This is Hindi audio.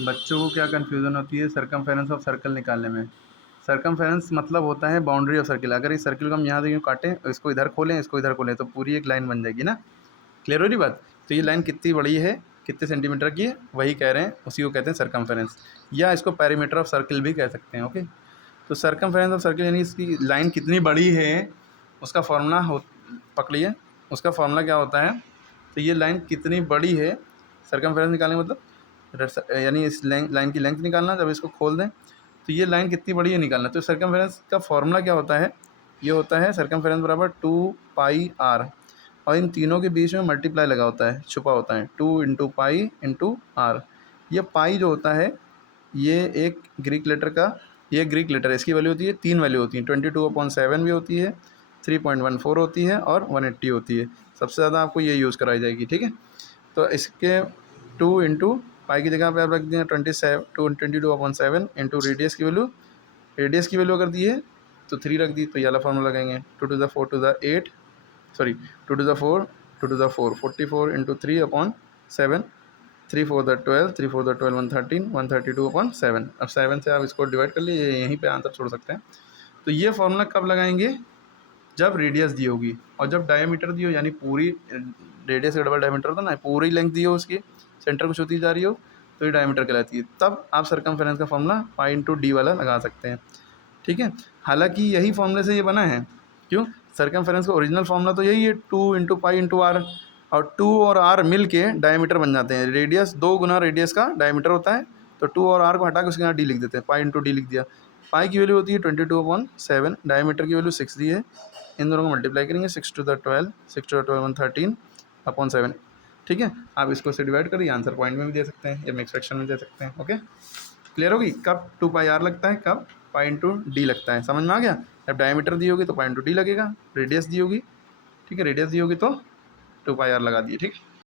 बच्चों को क्या कन्फ्यूज़न होती है सरकमफेरेंस ऑफ सर्कल निकालने में। सरकमफेरेंस मतलब होता है बाउंड्री ऑफ सर्किल। अगर इस सर्किल को हम यहाँ से यूँ काटें, इसको इधर खोलें, इसको इधर खोलें, तो पूरी एक लाइन बन जाएगी ना। क्लियर हो रही बात? तो ये लाइन कितनी बड़ी है, कितने सेंटीमीटर की है, वही कह रहे हैं, उसी को कहते हैं सरकमफेरेंस, या इसको पेरीमीटर ऑफ सर्किल भी कह सकते हैं। ओके, तो सरकमफेरेंस ऑफ सर्किल यानी इसकी लाइन कितनी बड़ी है, उसका फॉर्मूला हो, पकड़ लिए, उसका फॉर्मूला क्या होता है। तो ये लाइन कितनी बड़ी है, सरकमफेरेंस निकालने का मतलब यानी इस लाइन की लेंथ निकालना। जब इसको खोल दें तो ये लाइन कितनी बड़ी है निकालना। तो सरकमफेरेंस का फॉर्मूला क्या होता है, ये होता है सरकमफेरेंस बराबर 2πr, और इन तीनों के बीच में मल्टीप्लाई लगा होता है, छुपा होता है, 2 इंटू पाई इंटू आर। ये पाई जो होता है ये एक ग्रीक लेटर का, ये ग्रीक लेटर है, इसकी वैल्यू होती है, 3 वैल्यू होती हैं, 22/7 भी होती है, 3.14 होती है और 180 होती है। सबसे ज़्यादा आपको ये यूज़ कराई जाएगी। ठीक है, तो इसके 2 इंटू पाई की जगह पे आप रख दिए 22/7 इंटू रेडियस की वैल्यू अगर दी है तो 3 रख दी, तो ये वाला फार्मूला लगाएंगे, 2 to the 4 to the 8, sorry 2 to the 4 2 to the 4 44 into 3/7, 3 4 the 12, 3 4 the 12 113, 132/7। अब 7 से आप इसको डिवाइड कर लिए, यहीं पे आंसर छोड़ सकते हैं। तो ये फार्मूला कब लगाएंगे, जब रेडियस दी होगी, और जब डायमीटर दी हो, यानी पूरी रेडियस का डबल डायमीटर होता है ना, पूरी लेंथ दी हो उसकी, सेंटर को छूती जा रही हो, तो ये डायमीटर कहलाती है। तब आप सरकमफेरेंस का फार्मूला पाई इंटू डी वाला लगा सकते हैं। ठीक है, हालांकि यही फॉर्मूले से ये बना है। क्यों, सरकमफेरेंस का ओरिजिनल फार्मूला तो यही है, 2 इंटू पाई इंटू आर, और 2 और आर मिल के डायमीटर बन जाते हैं। रेडियस 2 गुना रेडियस का डायमीटर होता है, तो 2 और आर को हटा के उसके यहाँ डी लिख देते हैं, पाई इंटू डी लिख दिया। पाई की वैल्यू होती है 22/7, डायमीटर की वैल्यू 6 दी है, इन दोनों को मल्टीप्लाई करेंगे, 6 टू द 12 113/7। ठीक है, आप इसको से डिवाइड करिए, आंसर पॉइंट में भी दे सकते हैं या मिक्स फ्रैक्शन में दे सकते हैं। ओके, क्लियर होगी कब 2πr लगता है, कब पाई इंटू डी लगता है, समझ में आ गया। जब डायमीटर दी होगी तो पाई इंटू डी लगेगा, रेडियस दी होगी, ठीक है, रेडियस दी होगी तो 2πr लगा दिए। ठीक है।